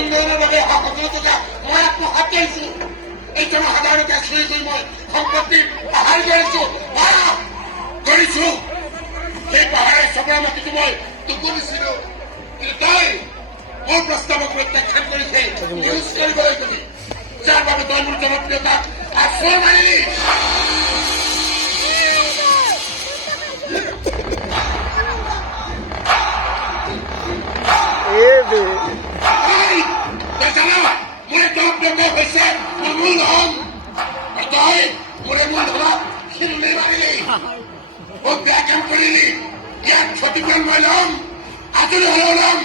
উন্নয়নৰ বাবে অহা সফলতা মই আত্মসাত কৰিছো। এই জনসাধাৰণকে আশ্ৰয় কৰি মই সম্পত্তি পাহাৰ কৰিছো। সেই পাহাৰৰ চবৰা মাটিটো মই তোকো দিছিলো, কিন্তু তই মোৰ প্ৰস্তাৱক প্ৰত্যাখ্যান কৰিছে ইউজ কৰিবলৈ গলি, যাৰ বাবে তই মোৰ জনপ্ৰিয়তাক আশ্ৰয় মাৰিলি। মোৰে জনপ্ৰিয়তা হৈছে মোৰ মূল ধন, আৰু তই মোৰে মূল ধনক শিলুলি মাৰিলি, মোক বেয়া কাম কৰিলি। ইয়াত ক্ষতিপূৰণ মই ল'ম, আজৰি হ'লেও ল'ম।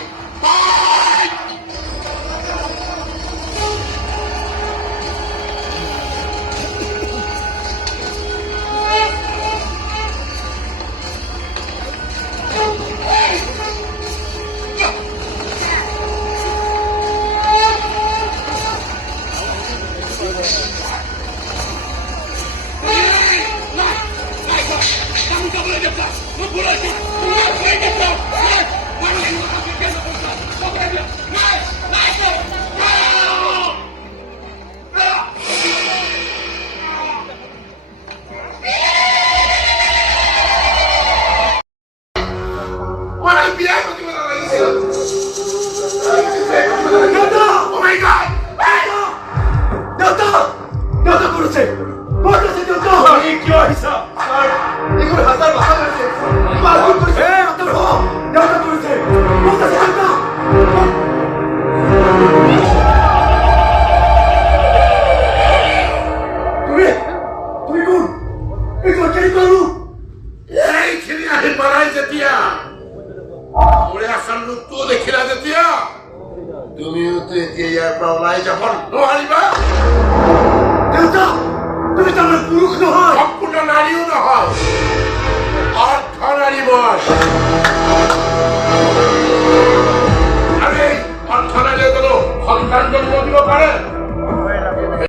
তুমিও তো এতিয়া ইয়াৰ পৰা ওলাই যাব নোৱাৰিবা। দেউতা, তুমি তাৰমানে পুৰুষ নহয়, সম্পূৰ্ণ নাৰীও নহয়, অৰ্ধ নাৰী মই।